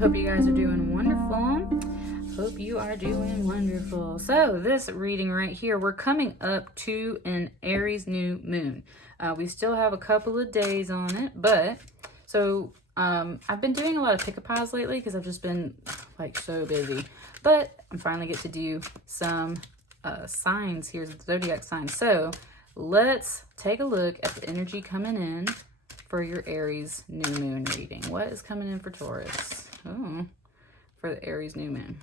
Hope you guys are doing wonderful. Hope you are doing wonderful. So this reading right here, we're coming up to an Aries new moon. We still have a couple of days on it, but so I've been doing a lot of pick-a-pies lately because I've just been like so busy. But I'm finally get to do some signs. Here's the zodiac signs. So let's take a look at the energy coming in for your Aries new moon reading. What is coming in for Taurus? Oh, for the Aries new moon.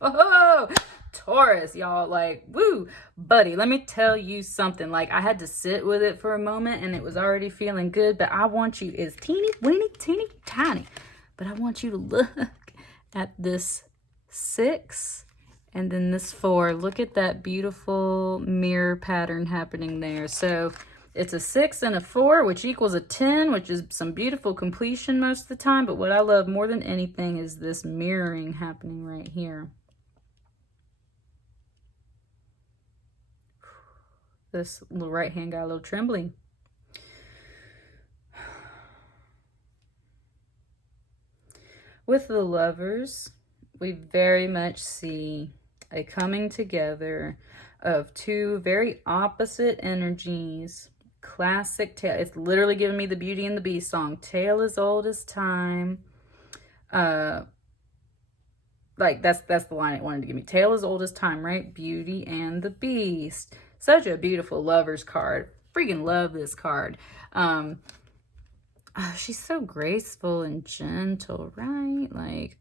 Oh, Taurus, y'all, like, woo, buddy, let me tell you something. Like, I had to sit with it for a moment and it was already feeling good, but I want you, it's teeny, weeny, teeny, tiny, but I want you to look at this 6 and then this 4. Look at that beautiful mirror pattern happening there. So it's a 6 and a 4, which equals a 10, which is some beautiful completion most of the time. But what I love more than anything is this mirroring happening right here. This little right hand got a little trembling. With the Lovers, we very much see a coming together of two very opposite energies. Classic tale. It's literally giving me the Beauty and the Beast song. Tale as old as time. Like that's the line it wanted to give me. Tale as old as time, right? Beauty and the Beast. Such a beautiful Lovers card. Freaking love this card. She's so graceful and gentle, right? Like,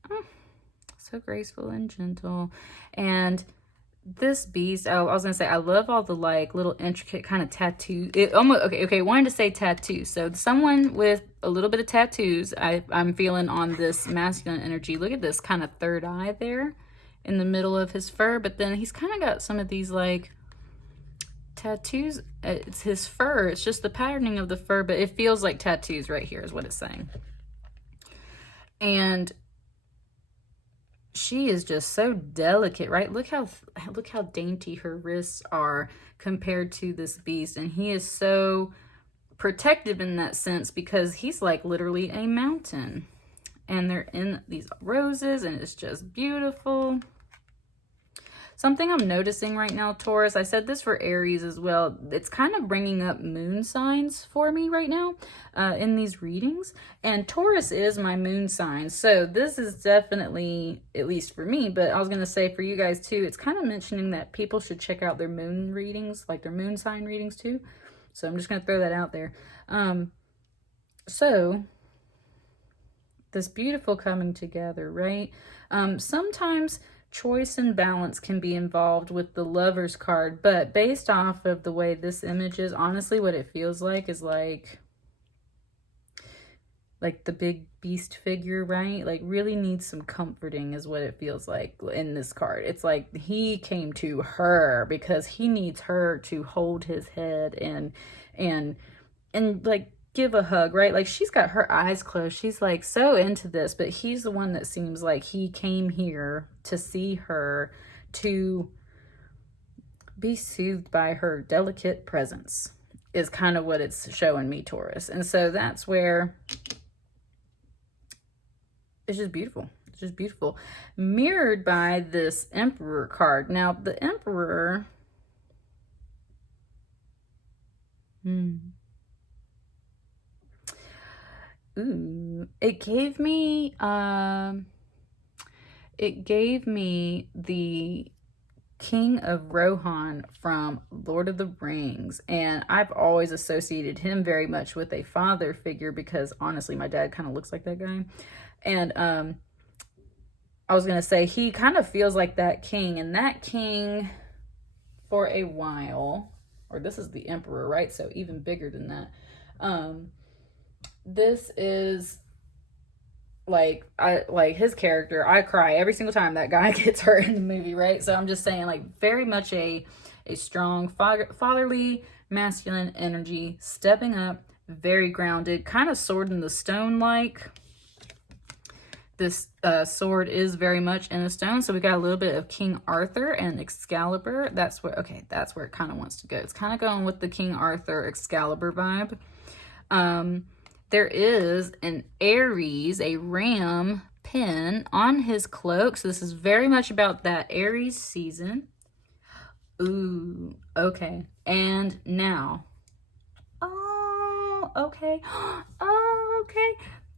so graceful and gentle. And this beast, oh, I was gonna say, I love all the like little intricate kind of tattoo. It almost okay. Wanted to say tattoo. So someone with a little bit of tattoos, I'm feeling on this masculine energy. Look at this kind of third eye there in the middle of his fur, but then he's kind of got some of these like tattoos. It's his fur. It's just the patterning of the fur, but it feels like tattoos right here is what it's saying. And she is just so delicate, right? Look how dainty her wrists are compared to this beast. And he is so protective in that sense because he's like literally a mountain. And they're in these roses and it's just beautiful. Something I'm noticing right now, Taurus, I said this for Aries as well, it's kind of bringing up moon signs for me right now in these readings. And Taurus is my moon sign. So this is definitely, at least for me, but I was going to say for you guys too, it's kind of mentioning that people should check out their moon readings, like their moon sign readings too. So I'm just going to throw that out there. So this beautiful coming together, right? Sometimes choice and balance can be involved with the Lovers card, but based off of the way this image is, honestly, what it feels like is like the big beast figure, right? Like really needs some comforting is what it feels like in this card. It's like he came to her because he needs her to hold his head and like give a hug, right? Like she's got her eyes closed. She's like so into this, but he's the one that seems like he came here to see her, to be soothed by her delicate presence is kind of what it's showing me, Taurus. And so that's where it's just beautiful. It's just beautiful. Mirrored by this Emperor card. Now the Emperor, ooh, it gave me the King of Rohan from Lord of the Rings, and I've always associated him very much with a father figure because honestly my dad kind of looks like that guy. And I was gonna say he kind of feels like that king, and that king for a while, or this is the Emperor, right? So even bigger than that. This is like his character. I cry every single time that guy gets hurt in the movie, right? So I'm just saying, like, very much a strong fatherly masculine energy stepping up very grounded, kind of sword in the stone like. This sword is very much in a stone, so we got a little bit of King Arthur and Excalibur. That's where, okay, that's where it kind of wants to go. It's kind of going with the King Arthur Excalibur vibe. There is an Aries, a ram pin on his cloak, so this is very much about that Aries season. Ooh, okay. And now, oh, okay. Oh, okay.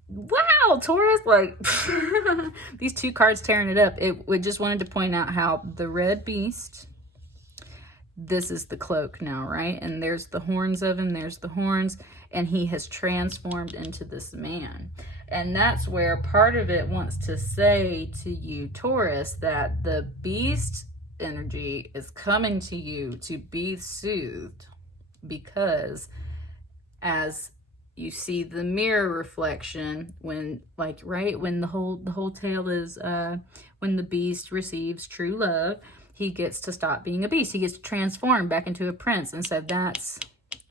Wow, Taurus, like, these two cards tearing it up. We just wanted to point out how the red beast, this is the cloak now, right? And there's the horns of him, there's the horns, and he has transformed into this man. And that's where part of it wants to say to you, Taurus, that the beast energy is coming to you to be soothed, because as you see the mirror reflection, when, like, right, when the whole tale is when the beast receives true love, he gets to stop being a beast. He gets to transform back into a prince. And so that's,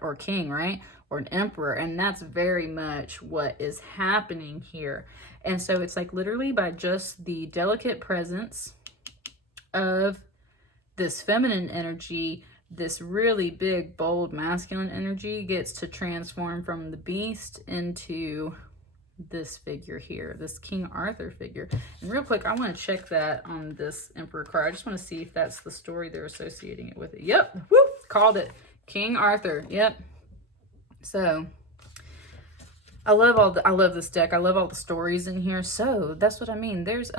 or king, right? Or an emperor. And that's very much what is happening here. And so it's like literally by just the delicate presence of this feminine energy, this really big, bold, masculine energy gets to transform from the beast into this figure here, this King Arthur figure. And real quick, I want to check that on this Emperor card. I just want to see if that's the story they're associating it with. Yep, whoop, called it. King Arthur, yep. So, I love this deck. I love all the stories in here. So, that's what I mean. There's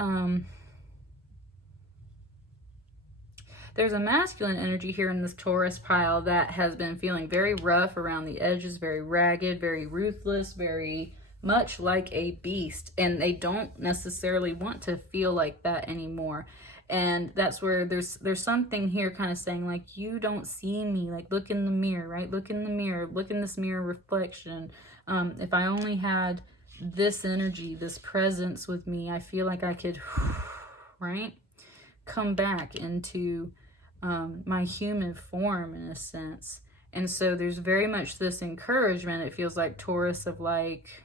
a masculine energy here in this Taurus pile that has been feeling very rough around the edges, very ragged, very ruthless, very much like a beast. And they don't necessarily want to feel like that anymore. And that's where there's something here kind of saying, like, you don't see me. Like, look in the mirror, right? Look in the mirror. Look in this mirror reflection. If I only had this energy, this presence with me, I feel like I could, right? Come back into my human form in a sense. And so there's very much this encouragement. It feels like Taurus of like,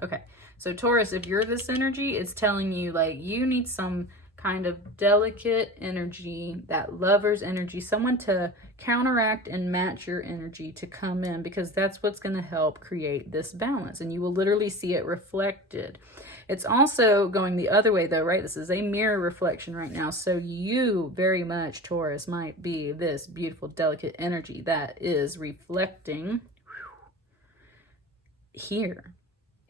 okay, so Taurus, if you're this energy, it's telling you like you need some kind of delicate energy, that lover's energy, someone to counteract and match your energy to come in, because that's what's going to help create this balance. And you will literally see it reflected. It's also going the other way though, right? This is a mirror reflection right now. So you very much, Taurus, might be this beautiful, delicate energy that is reflecting here.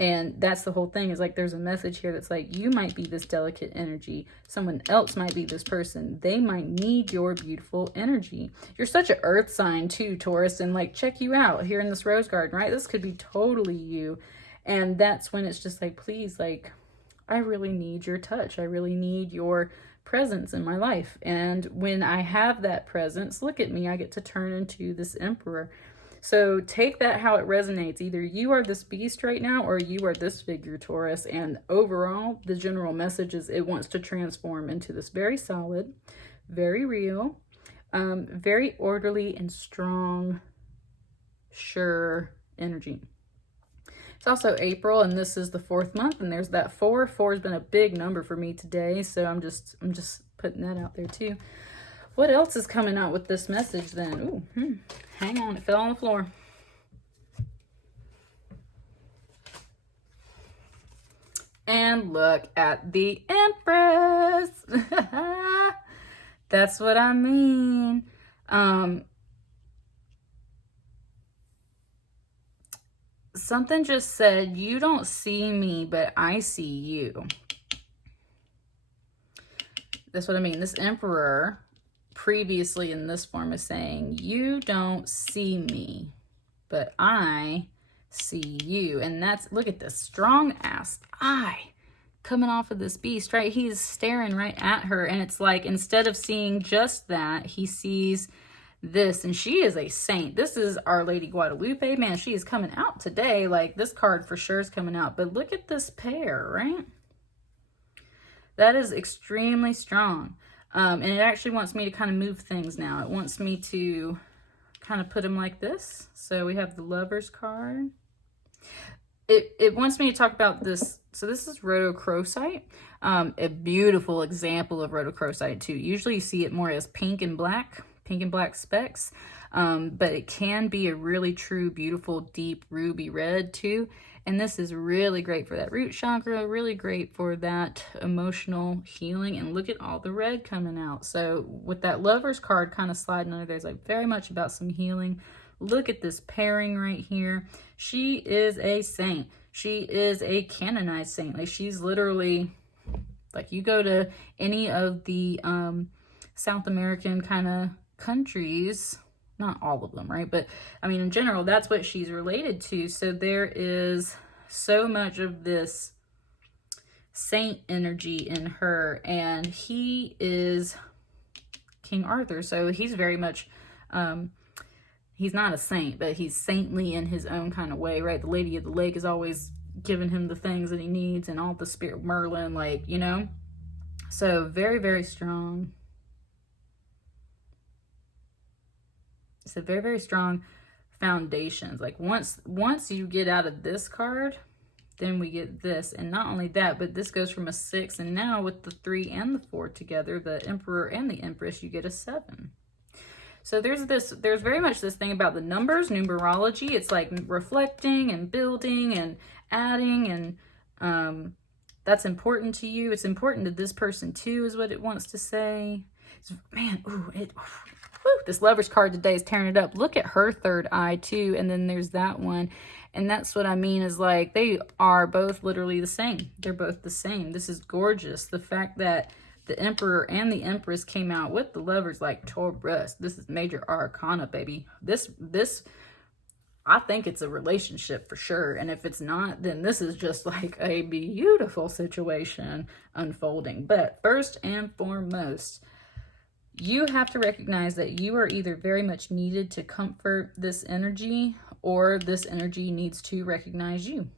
And that's the whole thing, is like there's a message here that's like you might be this delicate energy. Someone else might be this person. They might need your beautiful energy. You're such an earth sign too, Taurus, and like check you out here in this rose garden, right? This could be totally you. And that's when it's just like, please, like, I really need your touch. I really need your presence in my life. And when I have that presence, look at me, I get to turn into this emperor. So take that how it resonates. Either you are this beast right now or you are this figure, Taurus. And overall, the general message is it wants to transform into this very solid, very real, very orderly and strong, sure energy. It's also April, and this is the 4th month, and there's that 4. 4 has been a big number for me today, so I'm just putting that out there too. What else is coming out with this message then? Ooh, hang on, it fell on the floor. And look at the Empress. That's what I mean. Something just said, you don't see me, but I see you. That's what I mean. This Emperor previously in this form is saying, you don't see me, but I see you. And that's, look at this strong ass eye coming off of this beast, right? He's staring right at her. And it's like, instead of seeing just that, he sees this, and she is a saint. This is Our Lady Guadalupe. Man, she is coming out today. Like, this card for sure is coming out. But look at this pair, right? That is extremely strong. And it actually wants me to kind of move things now. It wants me to kind of put them like this. So we have the Lover's card. It wants me to talk about this. So this is Rhodochrosite, a beautiful example of Rhodochrosite too. Usually you see it more as pink and black specks, but it can be a really true, beautiful, deep ruby red too. And this is really great for that root chakra, really great for that emotional healing. And look at all the red coming out. So with that Lover's card kind of sliding under there, it's like very much about some healing. Look at this pairing right here. She is a saint. She is a canonized saint. Like, she's literally, like, you go to any of the South American kind of countries, not all of them, right? But I mean, in general, that's what she's related to. So there is so much of this saint energy in her, and he is King Arthur. So he's very much, he's not a saint, but he's saintly in his own kind of way, right? The Lady of the Lake is always giving him the things that he needs, and all the spirit Merlin, like, you know? So very, very strong. So very, very strong foundations. Like once you get out of this card, then we get this. And not only that, but this goes from a 6, and now with the 3 and the 4 together, the Emperor and the Empress, you get a 7. So there's very much this thing about the numbers, numerology. It's like reflecting and building and adding, and that's important to you. It's important to this person too, is what it wants to say. Man, ooh, this Lover's card today is tearing it up. Look at her third eye too, and then there's that one. And that's what I mean, is like they are both literally the same. They're both the same. This is gorgeous. The fact that the Emperor and the Empress came out with the Lovers, like, Taurus. This is major arcana, baby. This, I think it's a relationship for sure. And if it's not, then this is just like a beautiful situation unfolding. But first and foremost, you have to recognize that you are either very much needed to comfort this energy, or this energy needs to recognize you.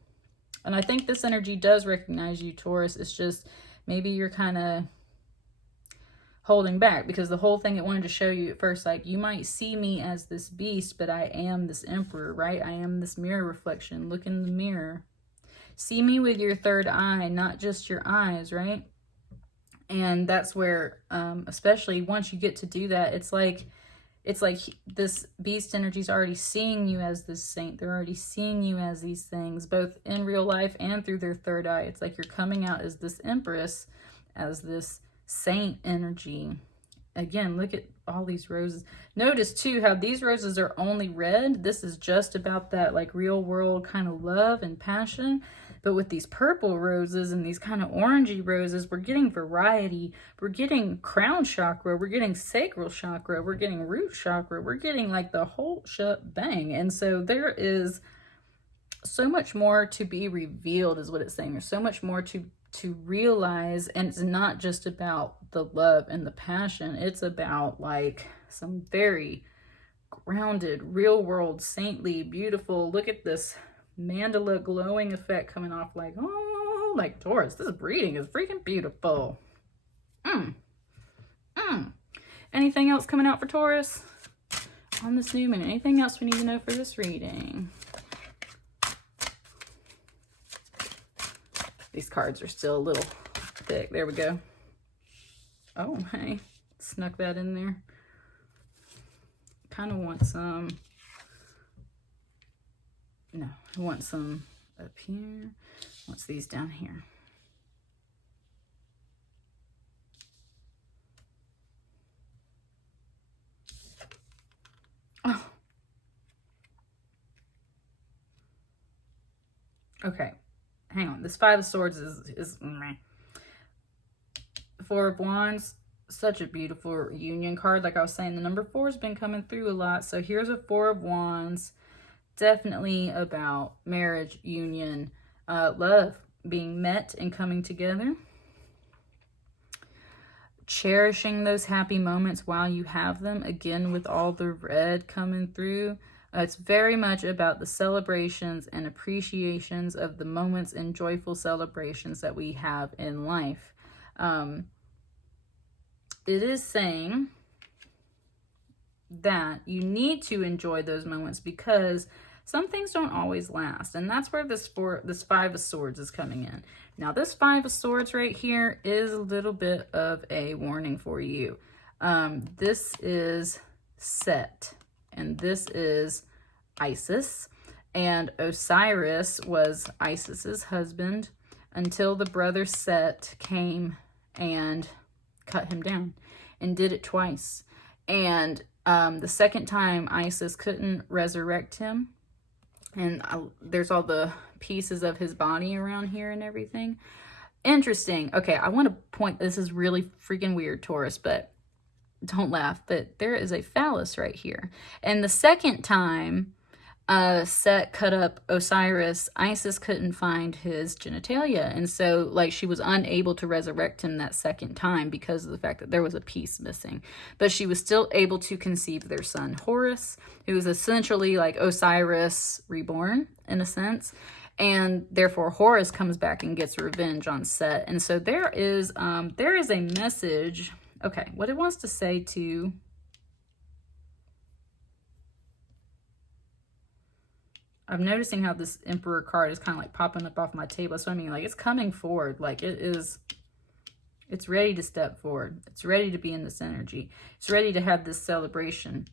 And I think this energy does recognize you, Taurus. It's just maybe you're kind of holding back, because the whole thing it wanted to show you at first, like, you might see me as this beast, but I am this Emperor, right? I am this mirror reflection. Look in the mirror. See me with your third eye, not just your eyes, right? And that's where, especially once you get to do that, it's like this beast energy is already seeing you as this saint. They're already seeing you as these things, both in real life and through their third eye. It's like you're coming out as this Empress, as this saint energy. Again, look at all these roses. Notice too how these roses are only red. This is just about that like real world kind of love and passion. But with these purple roses and these kind of orangey roses, we're getting variety. We're getting crown chakra. We're getting sacral chakra. We're getting root chakra. We're getting like the whole shebang. And so there is so much more to be revealed, is what it's saying. There's so much more to realize. And it's not just about the love and the passion. It's about like some very grounded, real world, saintly, beautiful. Look at this mandala glowing effect coming off, like, oh, like Taurus, this reading is freaking beautiful. Anything else coming out for Taurus on this new moon? Anything else we need to know for this reading? These cards are still a little thick. There we go. Oh, hey, snuck that in there. Kind of want some. No, I want some up here. What's these down here? Oh. Okay. Hang on. This Five of Swords is meh. Four of Wands, such a beautiful union card. Like I was saying, the number 4 has been coming through a lot. So here's a 4 of Wands. Definitely about marriage, union, love, being met and coming together. Cherishing those happy moments while you have them. Again, with all the red coming through. It's very much about the celebrations and appreciations of the moments and joyful celebrations that we have in life. It is saying that you need to enjoy those moments, because some things don't always last. And that's where this Five of Swords is coming in. Now, this Five of Swords right here is a little bit of a warning for you. This is Set, and this is Isis. And Osiris was Isis's husband until the brother Set came and cut him down, and did it twice. And the second time, Isis couldn't resurrect him. And there's all the pieces of his body around here and everything. Interesting. Okay, I want to point, this is really freaking weird, Taurus, but don't laugh. But there is a phallus right here. And the second time Set cut up Osiris, Isis couldn't find his genitalia. And so, like, she was unable to resurrect him that second time because of the fact that there was a piece missing. But she was still able to conceive their son, Horus, who is essentially like Osiris reborn, in a sense. And therefore, Horus comes back and gets revenge on Set. And so there is a message. Okay, what it wants to say to... I'm noticing how this Emperor card is kind of like popping up off my table. So I mean, like, it's coming forward. Like, it's ready to step forward. It's ready to be in this energy. It's ready to have this celebration.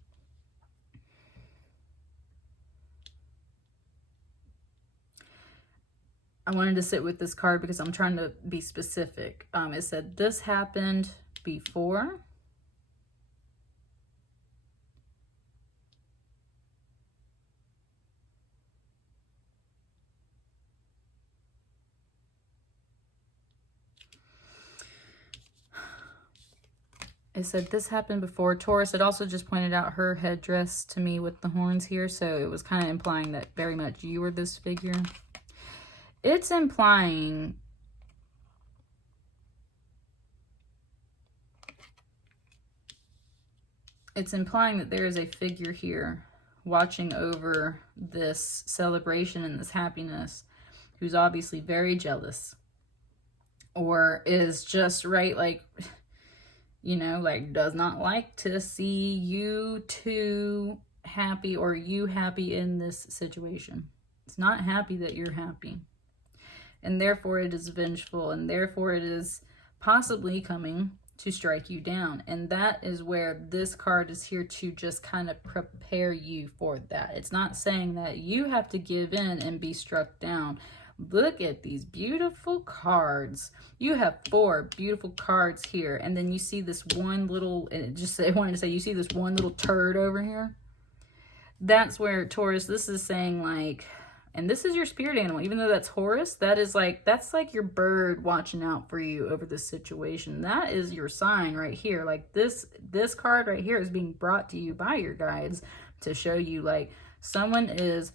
I wanted to sit with this card because I'm trying to be specific. It said, this happened before. It said this happened before. Taurus, it also just pointed out her headdress to me with the horns here. So it was kind of implying that very much you were this figure. It's implying... It's implying that there is a figure here watching over this celebration and this happiness who's obviously very jealous. Or is just right, like... you know, like, does not like to see you two happy or you happy in this situation. It's not happy that you're happy. And therefore it is vengeful, and therefore it is possibly coming to strike you down. And that is where this card is here to just kind of prepare you for that. It's not saying that you have to give in and be struck down. Look at these beautiful cards. You have 4 beautiful cards here. And then you see this one little, I wanted to say, you see this one little turd over here? That's where, Taurus, this is saying, like, and this is your spirit animal. Even though that's Horus, that's like your bird watching out for you over this situation. That is your sign right here. Like, this card right here is being brought to you by your guides to show you, like, someone is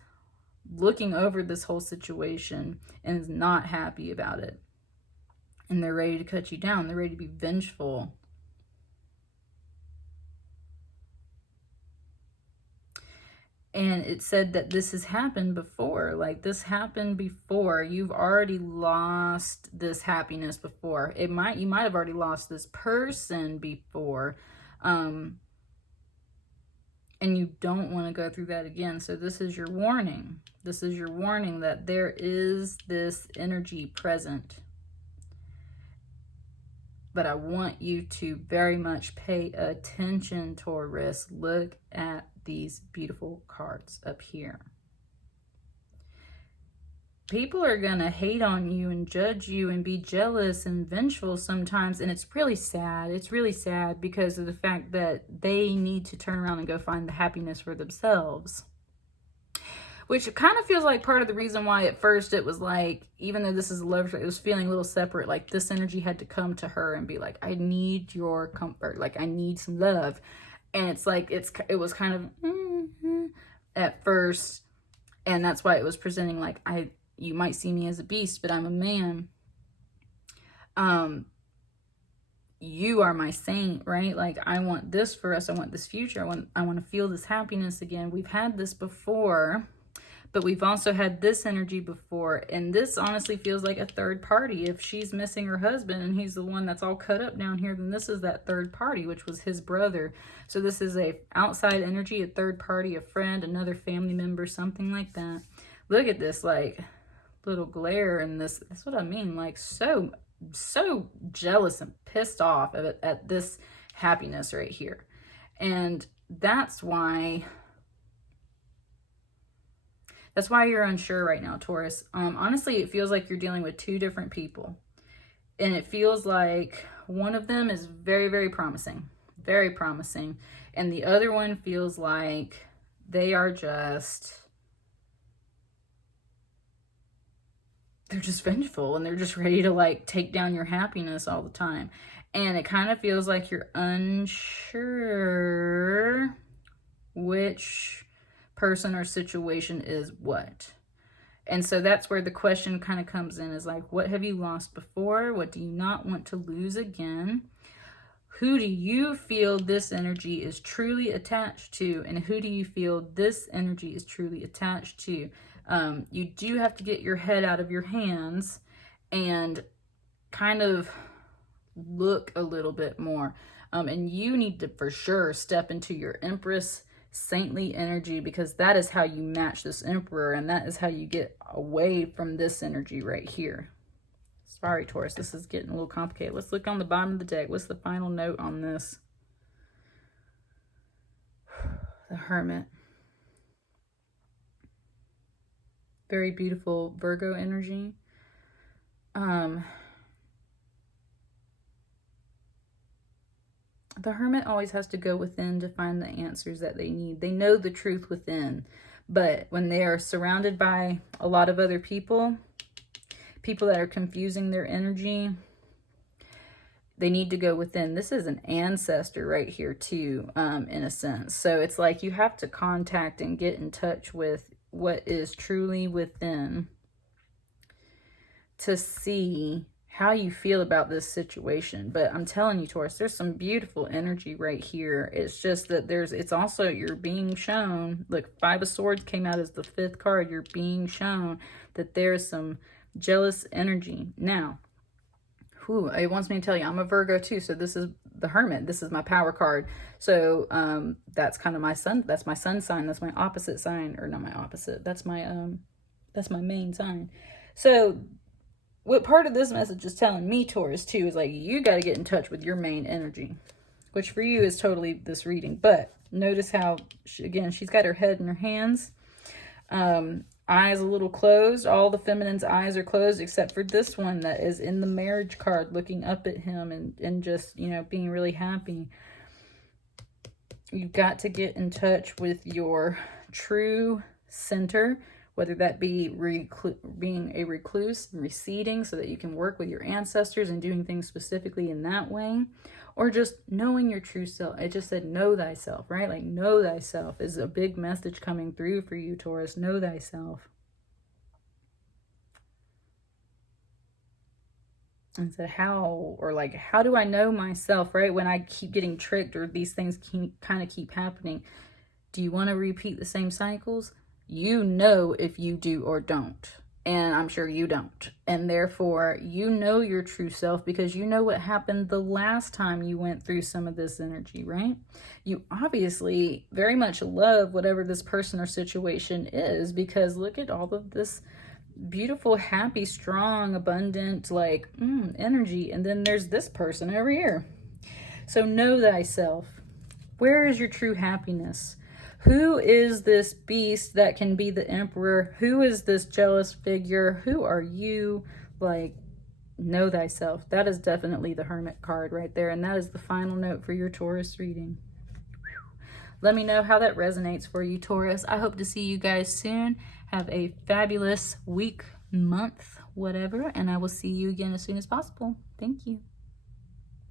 looking over this whole situation and is not happy about it. And they're ready to cut you down. They're ready to be vengeful. And it said that this has happened before. Like, this happened before. You've already lost this happiness before. You might have already lost this person before. And you don't want to go through that again. So this is your warning. This is your warning that there is this energy present. But I want you to very much pay attention, Taurus. Look at these beautiful cards up here. People are going to hate on you and judge you and be jealous and vengeful sometimes. And it's really sad. It's really sad because of the fact that they need to turn around and go find the happiness for themselves. Which kind of feels like part of the reason why at first it was like, even though this is a love, it was feeling a little separate. Like, this energy had to come to her and be like, I need your comfort. Like, I need some love. And it's like, it was kind of at first. And that's why it was presenting like, you might see me as a beast, but I'm a man. You are my saint, right? Like, I want this for us. I want this future. I want to feel this happiness again. We've had this before, But we've also had this energy before, and this honestly feels like a third party. If she's missing her husband and he's the one that's all cut up down here, then this is that third party, which was his brother. So this is a outside energy, a third party, a friend, another family member, something like that. Look at this, like, little glare in this. That's what I mean, like, so jealous and pissed off at this happiness right here. And that's why you're unsure right now, Taurus. Honestly, it feels like you're dealing with two different people. And it feels like one of them is very, very promising. Very promising. And the other one feels like they are just... they're just vengeful, and they're just ready to, like, take down your happiness all the time. And it kind of feels like you're unsure which person or situation is what. And so that's where the question kind of comes in, is like, what have you lost before? What do you not want to lose again? Who do you feel this energy is truly attached to? And who do you feel this energy is truly attached to? You do have to get your head out of your hands and kind of look a little bit more. And you need to for sure step into your Empress saintly energy, because that is how you match this Emperor, and that is how you get away from this energy right here. Sorry, Taurus, this is getting a little complicated. Let's look on the bottom of the deck. What's the final note on this? The Hermit. Very beautiful Virgo energy. The Hermit always has to go within to find the answers that they need. They know the truth within, but when they are surrounded by a lot of other people that are confusing their energy, they need to go within. This is an ancestor right here too, in a sense. So it's like you have to contact and get in touch with what is truly within to see how you feel about this situation. But I'm telling you, Taurus, there's some beautiful energy right here. It's just that it's also, you're being shown, look, Five of Swords came out as the 5th card. You're being shown that there's some jealous energy. Now, it wants me to tell you, I'm a Virgo too, so this is the Hermit. This is my power card. So that's kind of my sun. That's my sun sign. That's my opposite sign, or not my opposite. That's my main sign. So what part of this message is telling me, Taurus, too, is like, you got to get in touch with your main energy, which for you is totally this reading. But notice how, she's got her head in her hands. Eyes a little closed. All the feminine's eyes are closed except for this one that is in the marriage card, looking up at him and just, being really happy. You've got to get in touch with your true center, whether that be being a recluse and receding so that you can work with your ancestors and doing things specifically in that way, or just knowing your true self. It just said, know thyself, right? Like, know thyself is a big message coming through for you, Taurus. Know thyself. And said, how do I know myself, right? When I keep getting tricked or these things kind of keep happening. Do you want to repeat the same cycles? You know if you do or don't. And I'm sure you don't. And therefore, you know your true self because you know what happened the last time you went through some of this energy, right? You obviously very much love whatever this person or situation is, because look at all of this beautiful, happy, strong, abundant, energy. And then there's this person over here. So know thyself. Where is your true happiness? Who is this beast that can be the emperor? Who is this jealous figure? Who are you? Know thyself. That is definitely the Hermit card right there. And that is the final note for your Taurus reading. Let me know how that resonates for you, Taurus. I hope to see you guys soon. Have a fabulous week, month, whatever. And I will see you again as soon as possible. Thank you.